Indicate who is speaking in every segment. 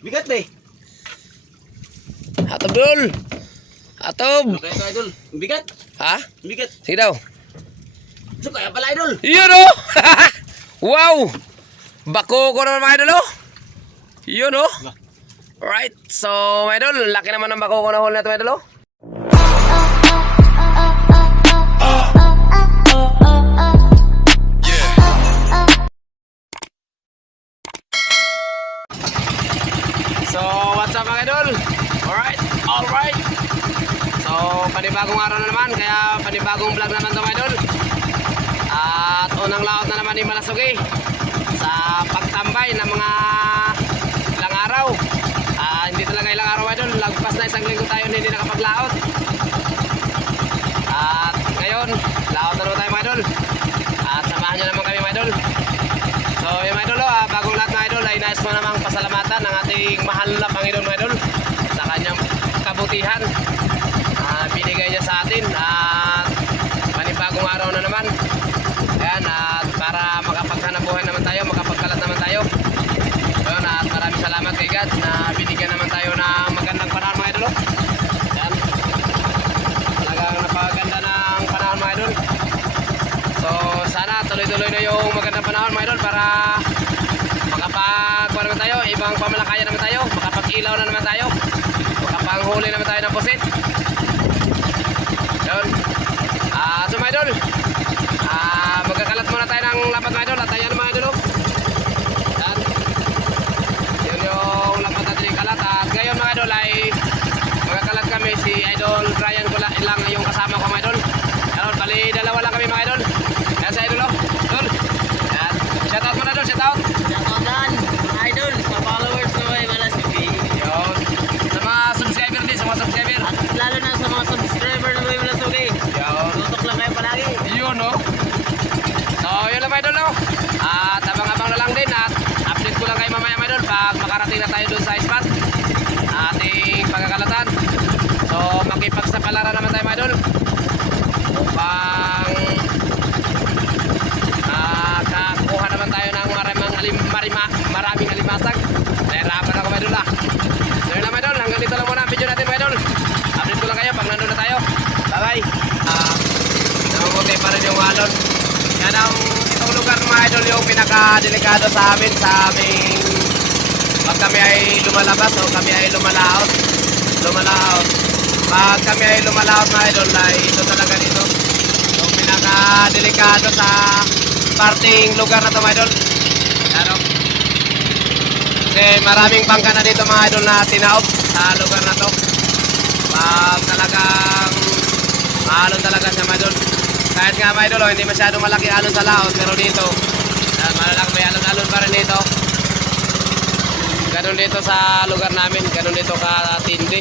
Speaker 1: Bigat ba eh?
Speaker 2: Atob dul. Atob.
Speaker 1: Okay ito idol. Bigat.
Speaker 2: Ha?
Speaker 1: Bigat.
Speaker 2: Sige daw.
Speaker 1: So kaya pala idol.
Speaker 2: Yun oh. wow. Bako ko naman mga idol oh. Yun oh. Alright. So mga idol, laki naman ng bako ko na hole na ito mga idol oh. Panibagong araw na naman, kaya panibagong vlog naman to mga idol. At unang laot na naman ni Malasugi sa pagtambay ng mga ilang araw. Ah, hindi talaga ilang araw idol, lagpas na isang linggo tayo hindi nakapaglaot. At ngayon, laot na naman tayo mga idol. At samahan nyo naman kami mga idol. So yung mga idol, ah, bagong lahat mga idol ay nais ko namang pasalamatan ng ating mahal na Panginoon mga idol sa kanyang kabutihan. Ah, binigay niya sa atin at panibagong araw na naman. Ayan, at para makapaghanap buhay naman tayo, makapagkalat naman tayo. Ayun, at maraming salamat kay God na binigyan naman tayo ng magandang panahon mga idol. oh. Ayan. Talagang napakaganda ng panahon mga idol. So sana tuloy-tuloy na yung magandang panahon mga idol para makapag ano naman tayo, ibang pamalakayan naman tayo, makapag-ilaw na naman tayo, makapanghuli naman tayo ng pusit. Yun. Ah, so mga idol, ah, magkakalat muna tayo ng lapat mga idol at ayan mga idol. oh. Yan. Yun yung lapat natin yung kalat at ngayon mga idol ay magkakalat kami si Idol Brian ko lang lang yung kasama ko mga idol. Yan, bali dalawa lang kami mga idol. Yan sa idol oh. Idol. Yan. Shout out muna idol, shout out.
Speaker 1: Shoutout dyan. Mga idol. Sa followers na may Malasugi.
Speaker 2: Yun. Sa mga subscriber din, sa mga subscriber.
Speaker 1: At lalo na sa mga subscriber na may Malasugi.
Speaker 2: Yun.
Speaker 1: Tutok lang kayo palagi.
Speaker 2: Yun no. So yun lang mga idol no. At abang-abang na lang din at update ko lang kayo mamaya mga idol pag makarating na tayo dun sa spot. Ating pagkakalatan. So makipagsapalaran naman tayo mga idol. Upang makakuha naman tayo ng maraming alim, marima, maraming alimasag. Nahirapan ako mga idol ah. So yun lang mga idol, hanggang dito lang muna ang video natin mga idol. Update ko lang kayo pag nandun na tayo. Bye bye. Ah, Namumuti pa rin yung alon. Yan ang itong lugar mga idol yung pinaka-delikado sa amin sa aming pag kami ay lumalabas o kami ay lumalaot. Lumalaot. Pag kami ay lumalaot mga idol ay ito talaga dito. Yung pinaka-delikado sa parting lugar na to mga idol. Ano? Kasi maraming bangka na dito mga idol na tinaob sa lugar na to. Pag talagang Alon talaga siya mga idol. Kahit nga mga idol, oh, hindi masyadong malaki alon sa laot, pero dito, uh, malalaki may alon-alon pa rin dito. Ganun dito sa lugar namin, ganun dito ka tindi.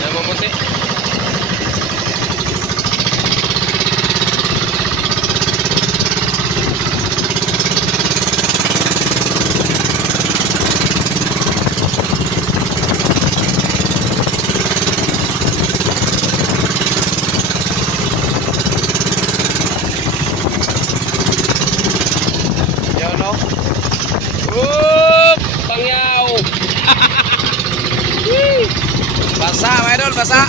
Speaker 2: Namumuti. Yun no? Whoop! Pangyaw! Whee! Basa!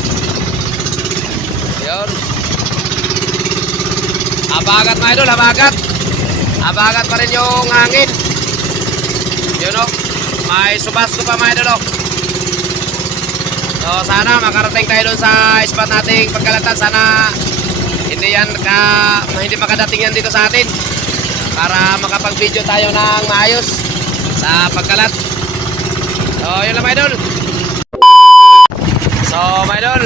Speaker 2: Yun. Abagat mga idol, abagat! Abagat pa rin yung hangin. Yun no? May subasto pa mga idol oh. So sana makarating tayo doon sa spot nating pagkalatan. Sana hindi yan ka, hindi makadating yan dito sa atin para makapag-video tayo ng maayos sa pagkalat. So, yun lang mga idol. So, mga idol,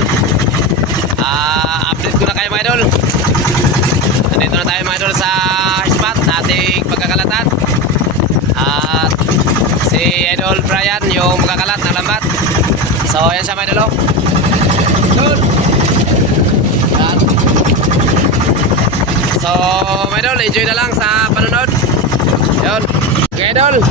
Speaker 2: ah update ko na kayo mga idol. Nandito na tayo mga idol sa spot na ating pagkakalatan. At si Idol Brian, yung magkakalat na lambat. So, yan siya mga idol. oh. Yan. So, mga idol, enjoy na lang sa panonood. Yun. Okay, idol.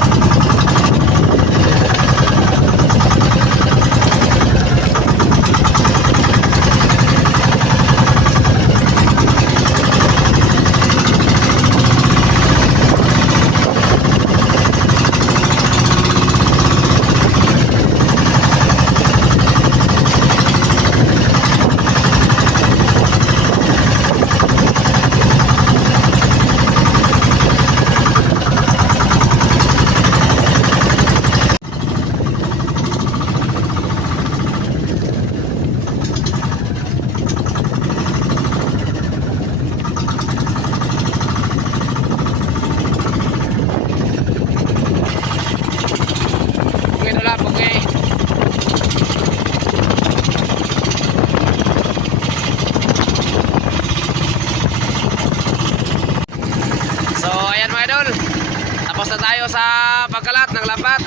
Speaker 2: tapos na tayo sa pagkalat ng lambat.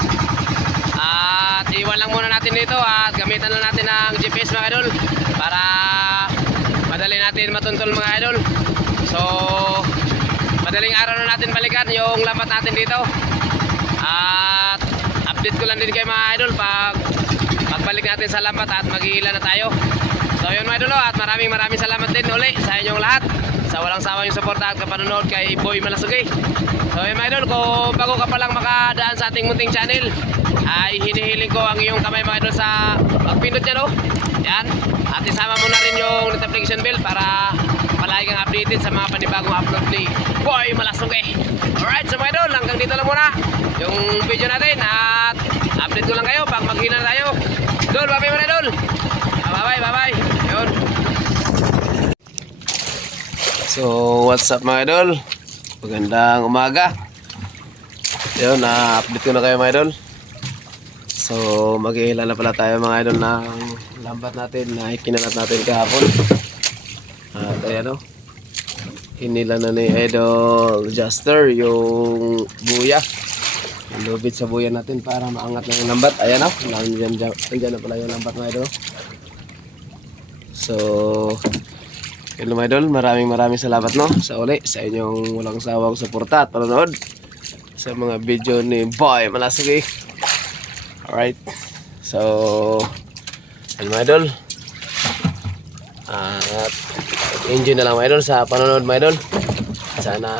Speaker 2: At iwan lang muna natin dito at gamitan lang natin ng GPS mga idol para madali natin matuntol mga idol. So, madaling araw na natin balikan yung lambat natin dito. At update ko lang din kayo mga idol pag pagbalik natin sa lambat at mag-iila na tayo. So yun mga idol oh, at maraming maraming salamat din uli sa inyong lahat sa walang sawa yung suporta at kapanonood kay Boy Malasugi. So yun mga idol, kung bago ka palang makadaan sa ating munting channel, ay hinihiling ko ang iyong kamay mga idol sa pagpindot niya no. Yan. At isama mo na rin yung notification bell para palagi kang updated sa mga panibagong upload ni Boy Malasugi. Alright, so mga idol, hanggang dito lang muna yung video natin at update ko lang kayo pag maghina na tayo. Idol, bye-bye mga idol. Bye-bye, bye-bye. Yun. So, what's up mga idol? Magandang umaga. Yun, na-update ko na kayo mga idol. So, mag-iila na pala tayo mga idol ng lambat natin na ikinalat natin kahapon. At ayan o. Hinila na ni Idol Juster yung buya. Lubid sa buya natin para maangat na yung lambat. Ayan o. Nandiyan, nandiyan na pala yung lambat mga idol. So, yun mga idol, maraming maraming salamat no sa uli sa inyong walang sawang suporta at panonood sa mga video ni Boy Malasigi. Alright. So, yun mga idol. At enjoy na lang mga idol sa panonood mga idol. Sana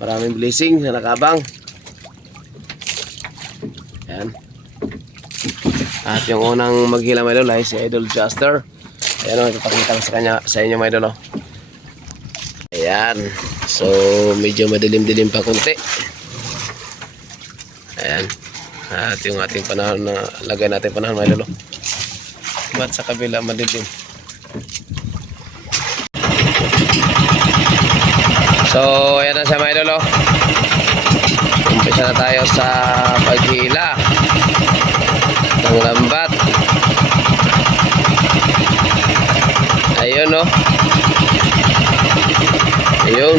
Speaker 2: maraming blessing sa nakabang. Yan. At yung unang maghila mga idol ay si Idol Juster. Ayan o, ipapakita ko sa kanya, sa inyo mga idol o. Ayan. So, medyo madilim-dilim pa konti. Ayan. At yung ating panahon na lagay natin panahon mga idol o. Ba't sa kabila madilim? So, ayan na siya mga idol o. Umpisa na tayo sa paghila ng lambat. Ayun no. Ayun.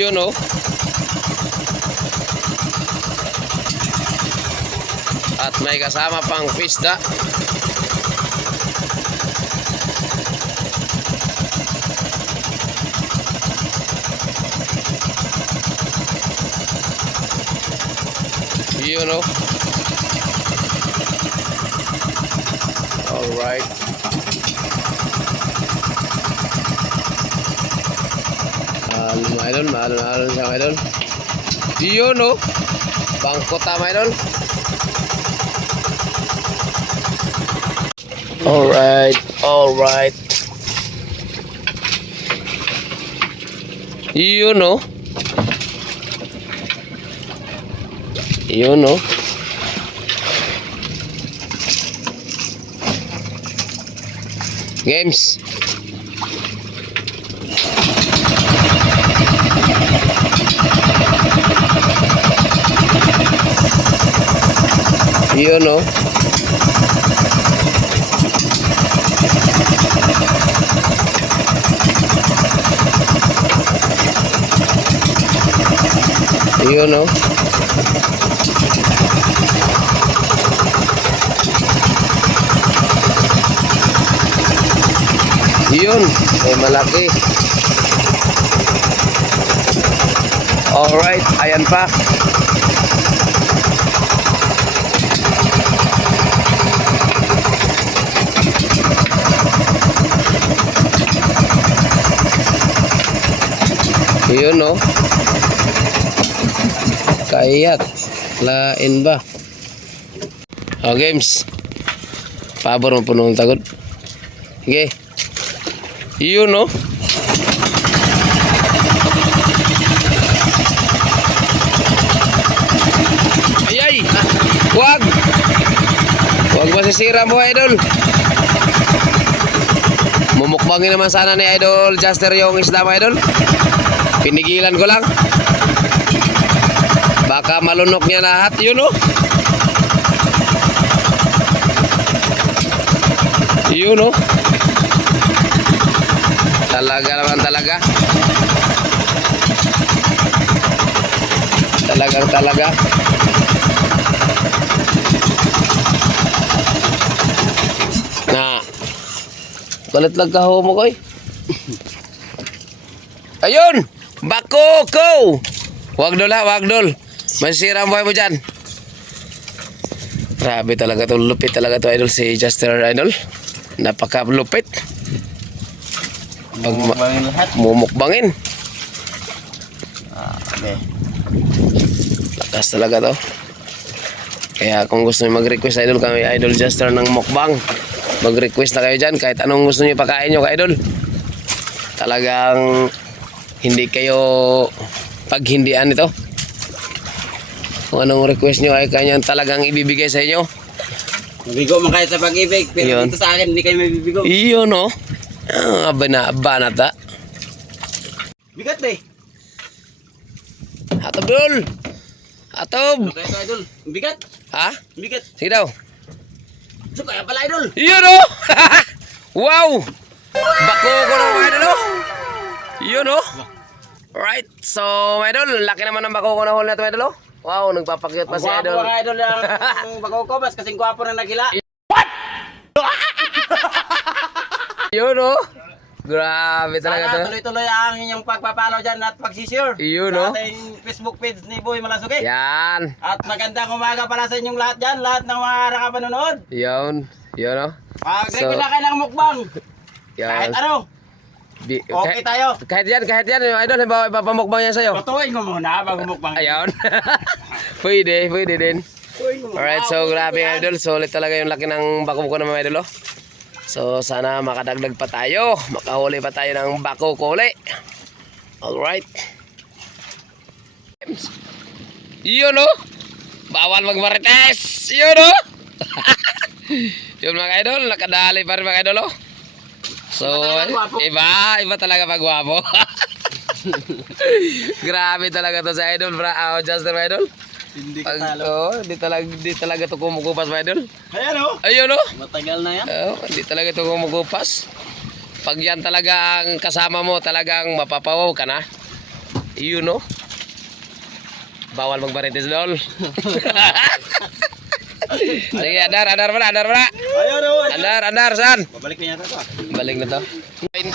Speaker 2: You know. At may kasama pang pista. You know. All right. Mahal mga idol, mahal siya mga idol. Yun no. Bangkota mga idol. Alright, alright. Yun no. Yun no. Games. Yun no. Yun oh. Yun, may malaki. Alright, ayan pa. Yun oh. Kayat. Lain ba? Oh, games. Pabor mo punong tagod. Sige. Yun oh. Ay ay. Wag. Wag masisira mo idol. Mumukbangin naman sana ni Idol Juster yung isda mo idol. Pinigilan ko lang. Baka malunok niya lahat. Yun oh. Yun oh. Talaga naman talaga. Talagang talaga. Na. Balit lang kaho mo koy. Ayun! Bako ko! Wag dol ha, wag dol. Masira ang buhay mo dyan. Grabe talaga to. Lupit talaga to idol si Juster Idol. Napaka lupit. Pag ma-
Speaker 1: Bangin lahat.
Speaker 2: mumukbangin.
Speaker 1: Ah, okay.
Speaker 2: Lakas talaga to. Kaya kung gusto niyo mag-request idol kami idol Juster ng mukbang. Mag-request na kayo dyan kahit anong gusto niyo pakain niyo ka idol. Talagang hindi kayo paghindian ito. Kung anong request niyo ay kanyang talagang ibibigay sa inyo.
Speaker 1: Mabigo man kayo sa pag-ibig, pero
Speaker 2: Yun.
Speaker 1: dito sa akin hindi kayo mabibigo.
Speaker 2: Iyo no. Ah, bana banata.
Speaker 1: Bigat ba eh?
Speaker 2: Atob dul. Atob.
Speaker 1: Ano kaya ito, idol? Bigat?
Speaker 2: Ha?
Speaker 1: Bigat.
Speaker 2: Sige daw.
Speaker 1: So kaya pala, idol.
Speaker 2: Iyo no. wow. Bako ko ng idol. oh. Iyo no. Right. So, idol, laki naman ng bako ko na hole na ito, idol. oh. Wow, nagpapakyut pa
Speaker 1: Ang
Speaker 2: si idol.
Speaker 1: mga idol yung ang bago ko, mas kasing gwapo na nagila.
Speaker 2: Iyo no. Grabe talaga
Speaker 1: Sana
Speaker 2: to.
Speaker 1: tuloy-tuloy ang inyong pagpapalo dyan at pag-share.
Speaker 2: Yun, no?
Speaker 1: Sa ating Facebook page ni Boy Malasuki.
Speaker 2: Yan.
Speaker 1: At magandang umaga pala sa inyong lahat dyan, lahat ng mga nakapanonood.
Speaker 2: Yun. Yun no.
Speaker 1: Pag-request
Speaker 2: So-
Speaker 1: na kayo ng mukbang, kahit
Speaker 2: Yan.
Speaker 1: ano,
Speaker 2: Bi-
Speaker 1: okay tayo.
Speaker 2: kahit yan, kahit yan, idol, halimbawa ipapamukbang yan sa'yo.
Speaker 1: Tutuin ko muna bago mukbang.
Speaker 2: Ayun. pwede, pwede din.
Speaker 1: Tutuin ko muna.
Speaker 2: Alright, so grabe idol. Solid talaga yung laki ng bako ko naman idol. Oh. So sana makadagdag pa tayo. Makahuli pa tayo ng bako ko uli. Alright. Yun oh. Bawal magmarites. Yun oh. yun mga idol. Nakadali pa rin mga idol oh. So,
Speaker 1: Iba
Speaker 2: iba, talaga pag gwapo. Grabe talaga to sa idol, bra. Oh, just my idol.
Speaker 1: Hindi ka talo.
Speaker 2: oh, di talaga, di talaga to kumukupas, idol.
Speaker 1: Ayan o.
Speaker 2: Ayun, oh.
Speaker 1: Matagal na yan.
Speaker 2: Oh, di talaga to kumukupas. Pag yan talaga ang kasama mo, talagang mapapawaw ka na. Iyon, oh. Bawal magbarites, dol. Sige, andar, andar pala, andar pala.
Speaker 1: Ayan o.
Speaker 2: Andar, andar, saan?
Speaker 1: Babalik na yata to.
Speaker 2: Balik na to. 20.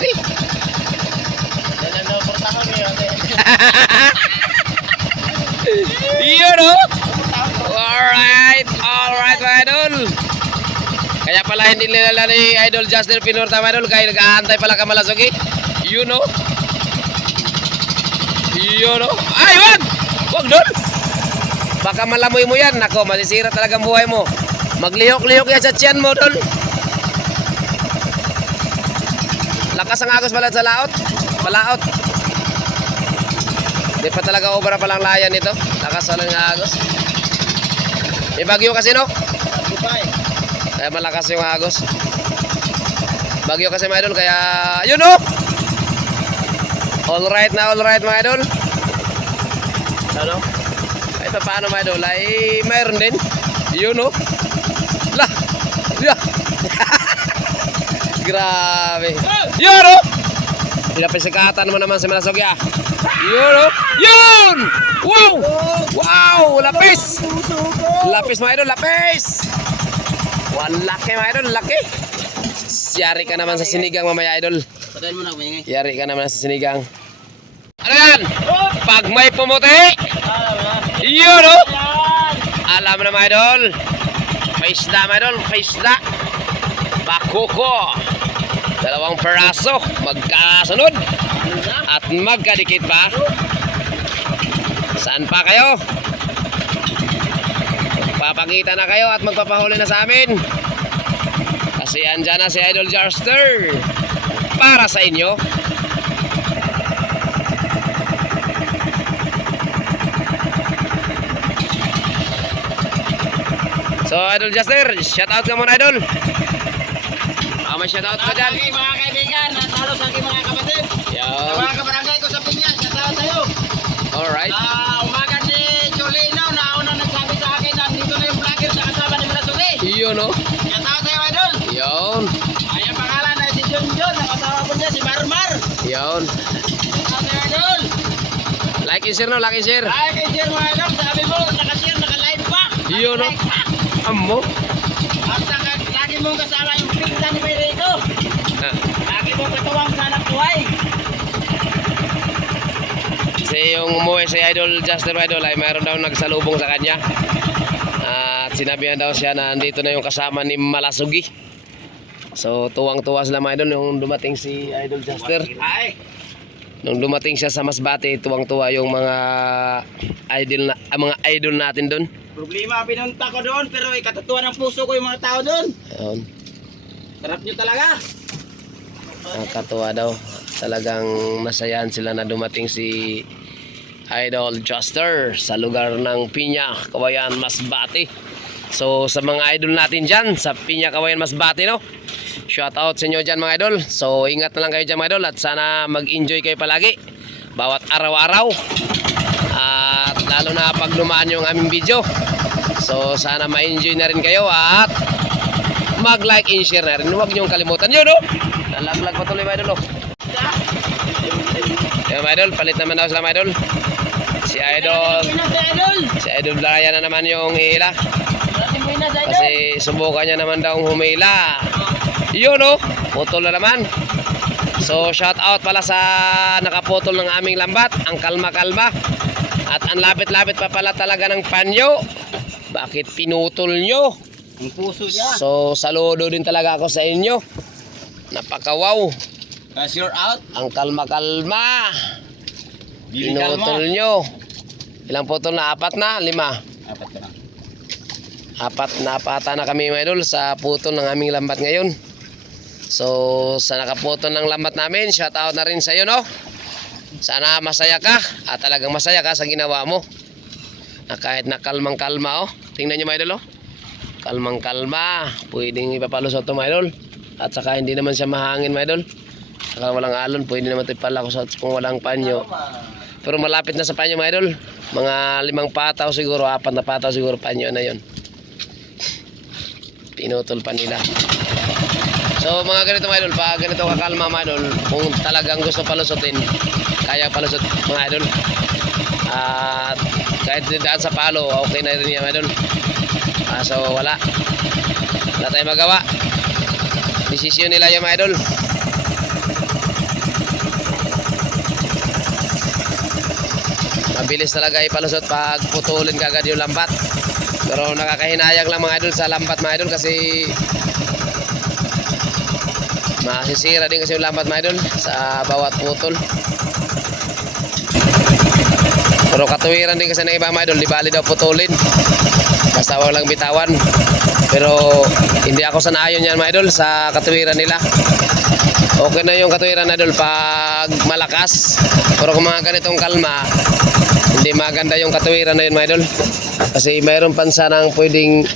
Speaker 1: Yan ang naportahan ngayon.
Speaker 2: Iyon, oh. Alright, alright mga idol. Kaya pala hindi nilala ni Idol Justin Pinurta mga idol kaya nag-aantay pala ka malasugi. You know. You know. Ay, wag! Wag doon! Baka malamoy mo yan. Nako, masisira talaga buhay mo. Maglihok-lihok yan sa tiyan mo, dol. Lakas ang agos pala sa laot. Palaot. Di pa talaga obra palang layan nito. Lakas lang ng agos. May bagyo kasi no? Kaya malakas yung agos. Bagyo kasi mga idol, kaya yun no! All right na, all right mga idol. Ano? Pa- paano mga idol? Ay, mayroon din. Yun no? Lah! Yeah. Grabe. Yun no! Pinapisikatan mo naman si Malasog ya. Yun no? Yun! Wow! Wow! Lapis! Lapis mga idol, lapis! One laki mga idol, laki! Yari ka naman sa sinigang mamaya idol.
Speaker 1: Na.
Speaker 2: Yari ka naman sa sinigang. Ano yan? Pag may pumuti, yun oh! Alam na mga idol. Paisda mga idol, paisda. Bakuko. Dalawang peraso, magkasunod. At magkadikit pa. Saan pa kayo? Papakita na kayo at magpapahuli na sa amin. Kasi andyan na si Idol Jarster. Para sa inyo. So, Idol Jaster, shout out ka muna, Idol. Ah, may shout out ka
Speaker 1: Sa
Speaker 2: dyan.
Speaker 1: mga kaibigan, at sa aking mga kapatid. Sa
Speaker 2: Yan.
Speaker 1: mga kabarangay ko sa Pinya, shout out sa'yo.
Speaker 2: Alright.
Speaker 1: Ah, umaga si Cholino na una nagsabi sa akin na dito na yung vlogger na kasama ni.
Speaker 2: Yun, no?
Speaker 1: Shout out sa'yo, idol.
Speaker 2: Yun.
Speaker 1: Ay, ang pangalan ay si John, ang asawa ko niya si Marmar.
Speaker 2: Yun.
Speaker 1: Shout out sa'yo, idol.
Speaker 2: Like and share, no? Like and share.
Speaker 1: Ay, kay Sir mga idol, sabi mo, nakashare, naka-live pa.
Speaker 2: Yun, no?
Speaker 1: Like pa.
Speaker 2: Amo.
Speaker 1: At saka, lagi mong kasama yung pinta ni Pedrito.
Speaker 2: Ah.
Speaker 1: Lagi mong katuwang sa anak buhay.
Speaker 2: Kasi yung umuwi si Idol Justin Idol ay mayroon daw nagsalubong sa kanya. At sinabihan daw siya na andito na yung kasama ni Malasugi. So tuwang-tuwa sila mga idol nung dumating si Idol Juster.
Speaker 1: Ay,
Speaker 2: Nung dumating siya sa Masbate, tuwang-tuwa yung mga idol na ah, mga idol natin doon.
Speaker 1: Problema pinunta ko doon, pero ikatutuwa ng puso ko yung mga tao doon.
Speaker 2: Ayun,
Speaker 1: Sarap nyo talaga.
Speaker 2: nakakatuwa daw. Talagang masayahan sila na dumating si Idol Juster sa lugar ng Pinya, Kawayan, Masbate. So sa mga idol natin dyan, sa Pinya, Kawayan, Masbate, no? Shout out sa inyo dyan mga idol. So ingat na lang kayo dyan mga idol at sana mag-enjoy kayo palagi. Bawat araw-araw. At lalo na pag lumaan yung aming video. So sana ma-enjoy na rin kayo at mag-like and share na rin. Huwag niyong kalimutan yun, no? Nalaglag pa tuloy mga idol, oh. Yung mga idol, palit naman daw sila mga idol. Si Idol, si Idol Brian na naman yung hila.
Speaker 1: Maraming Pinas sa idol.
Speaker 2: Kasi subukan niya naman daw humila. Yun oh, putol na naman. So shout out pala sa nakaputol ng aming lambat, ang kalma-kalma. At ang lapit-lapit pa pala talaga ng panyo. Bakit pinutol nyo?
Speaker 1: Ang puso niya.
Speaker 2: So saludo din talaga ako sa inyo. Napaka-wow.
Speaker 1: Cause you're out.
Speaker 2: Ang kalma-kalma. Pinutol nyo. Ilang putol na? Apat na? Lima?
Speaker 1: Apat na.
Speaker 2: Apat na pata na kami mga idol sa putol ng aming lambat ngayon. So sa nakaputol ng lambat namin, shout out na rin sa iyo no. Sana masaya ka at talagang masaya ka sa ginawa mo. Na kahit na kalmang kalma oh. Tingnan niyo mga idol oh. Kalmang kalma. Pwedeng ipapalusot to mga idol. At saka hindi naman siya mahangin mga idol. Saka walang alon, pwede naman ito ipalusot kung walang panyo. Pero malapit na sa panyo mga idol. Mga limang pataw siguro, apat na pataw siguro panyo na yon. Pinutol pa nila. So mga ganito mga idol, pag ganito kakalma mga idol, kung talagang gusto palusutin, kaya palusot mga idol. At kahit daan sa palo, okay na rin yan mga idol. Ah, so wala. Wala tayong magawa. Desisyon nila yung mga idol. Mabilis talaga ipalusot pag putulin kagad yung lambat. Pero nakakahinayang lang mga idol sa lambat mga idol kasi masisira din kasi yung lambat mga idol sa bawat putol. Pero katuwiran din kasi ng iba mga idol, di bali daw putulin. Basta wag lang bitawan. Pero hindi ako sanayon yan mga idol sa katuwiran nila. Okay na yung katuwiran idol pag malakas. Pero kung mga ganitong kalma, hindi maganda yung katuwiran na yun mga idol. Kasi mayroon pa sanang pwedeng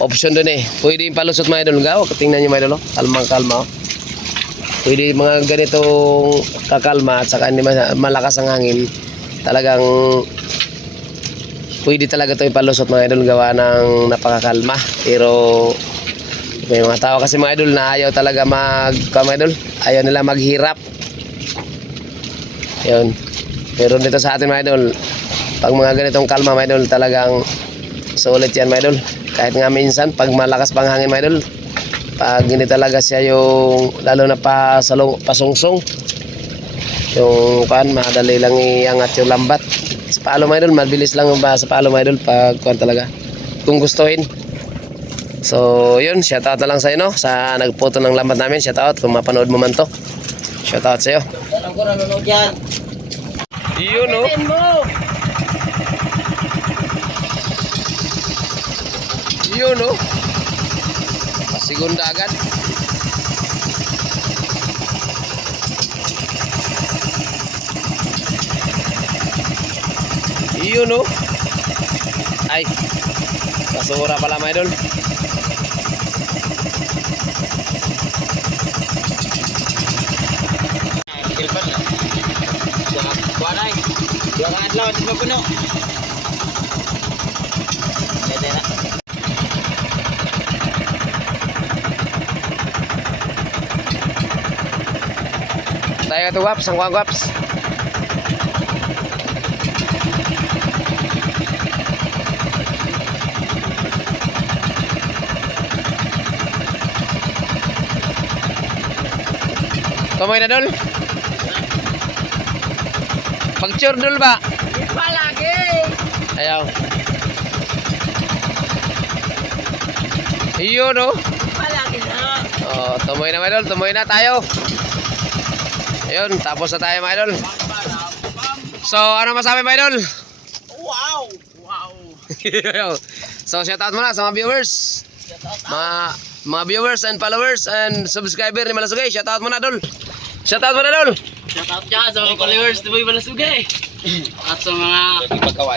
Speaker 2: option doon eh. Pwede yung palusot mga idol. Gawa, tingnan nyo mga idol. Oh. Kalmang kalma. Oh. Pwede mga ganitong kakalma at saka malakas ang hangin. Talagang pwede talaga ito ipalusot mga idol gawa ng napakakalma. Pero may mga tao kasi mga idol na ayaw talaga mag, mga idol, ayaw nila maghirap. Yun. Pero dito sa atin mga idol, pag mga ganitong kalma mga idol, talagang sulit yan mga idol. Kahit nga minsan, pag malakas pang hangin mga idol, pag hindi talaga siya yung, lalo na pa salong, pasungsong, yung kan, madali lang iangat yung lambat. Sa mga idol, mabilis lang ba sa mga idol, pag kan talaga, kung gustuhin. So, yun, shoutout na lang sa no, sa nagputo ng lambat namin, shoutout kung mapanood mo man to. Shoutout sa'yo.
Speaker 1: Alam ko nanonood yan.
Speaker 2: Yun, no? Yun, no? Pasigunda agad. Yun, no? Ay, basura pala, mga idol.
Speaker 1: Kuha na eh. Dua ka adlaw, di ba
Speaker 2: Tayo ito, Waps. Ang Waps. Tumoy na, Dol. Pag-sure, Dol ba?
Speaker 1: Palagi!
Speaker 2: Ayaw. Iyo, no?
Speaker 1: Palagi na!
Speaker 2: Oh, tumoy na, idol. Tumoy na tayo. Ayun, tapos na tayo, mga idol. So, ano masabi, mga idol?
Speaker 1: Wow! Wow!
Speaker 2: so, shout out muna sa mga viewers. Mga mga viewers and followers and subscriber ni Malasugay. Shout out muna, Dol. Shout out muna, Dol.
Speaker 1: Shout out dyan sa mga followers ni Boy Balasugay. At sa mga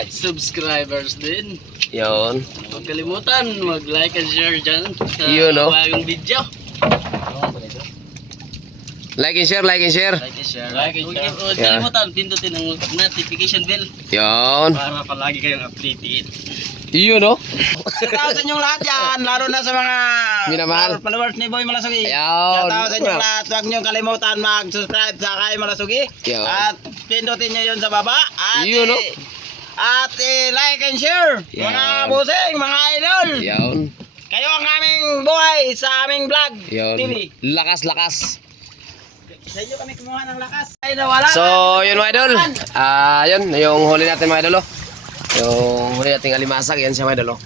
Speaker 1: subscribers din.
Speaker 2: Yun.
Speaker 1: Huwag kalimutan, mag-like and share dyan sa
Speaker 2: Yun, no?
Speaker 1: bagong video.
Speaker 2: Like and share, like and share.
Speaker 1: Like and share. Like and share. Huwag
Speaker 2: Yeah.
Speaker 1: kalimutan, pindutin ang notification bell
Speaker 2: Yun.
Speaker 1: para palagi kayong updated.
Speaker 2: Yun, no?
Speaker 1: Shout out sa inyong lahat yan, lalo na sa mga
Speaker 2: Minamahal.
Speaker 1: followers ni Boy Malasugi.
Speaker 2: Ayun.
Speaker 1: Shout out sa inyong lahat, huwag niyong kalimutan mag-subscribe sa kay Malasugi.
Speaker 2: Ayun.
Speaker 1: At pindutin niyo yun sa baba. At,
Speaker 2: Yun, no?
Speaker 1: At eh, like and share,
Speaker 2: Ayun.
Speaker 1: mga busing, mga idol.
Speaker 2: Yun.
Speaker 1: Kayo ang aming buhay sa aming vlog.
Speaker 2: Yun.
Speaker 1: TV. Sa inyo kami kumuha ng lakas. Ay nawala.
Speaker 2: So, yun mga idol. Ah, yun, yung huli natin mga idol. oh. Yung huli nating alimasag, yan siya mga idol. oh.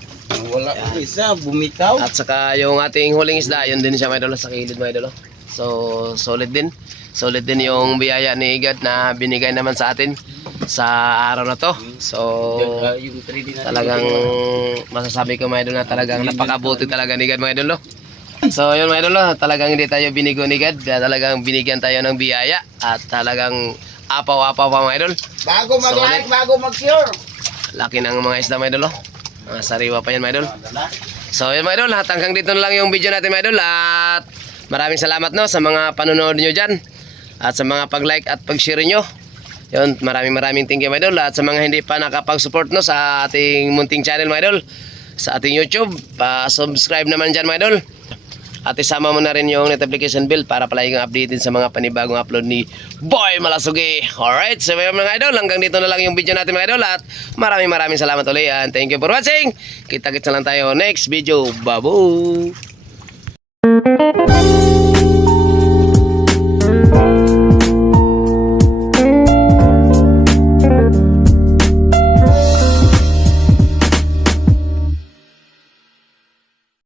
Speaker 1: Wala isa, bumitaw.
Speaker 2: At saka yung ating huling isda, yun din siya mga idol sa kilid mga idol. oh. So, solid din. Solid din yung biyaya ni Igad na binigay naman sa atin sa araw na to. So,
Speaker 1: yung 3D natin.
Speaker 2: talagang masasabi ko mga idol na talagang napakabuti talaga ni God mga idol. no? So yun mga idol, no? talagang hindi tayo binigo ni God, talagang binigyan tayo ng biyaya at talagang apaw-apaw pa mga idol.
Speaker 1: Bago mag-like, bago mag-share.
Speaker 2: Laki ng mga isda mga idol. oh. Mga sariwa pa yan mga idol. So yun mga idol, at hanggang dito na lang yung video natin mga idol at maraming salamat no sa mga panonood nyo dyan at sa mga pag-like at pag-share nyo. Yun, maraming maraming thank you mga idol at sa mga hindi pa nakapag-support no sa ating munting channel mga idol sa ating YouTube, pa-subscribe naman dyan mga idol. At isama mo na rin yung notification bell para palagi kang updated sa mga panibagong upload ni Boy Malasugi. Alright, so mga idol, hanggang dito na lang yung video natin mga idol at maraming maraming salamat ulit and thank you for watching. Kita-kits na lang tayo next video. Babu!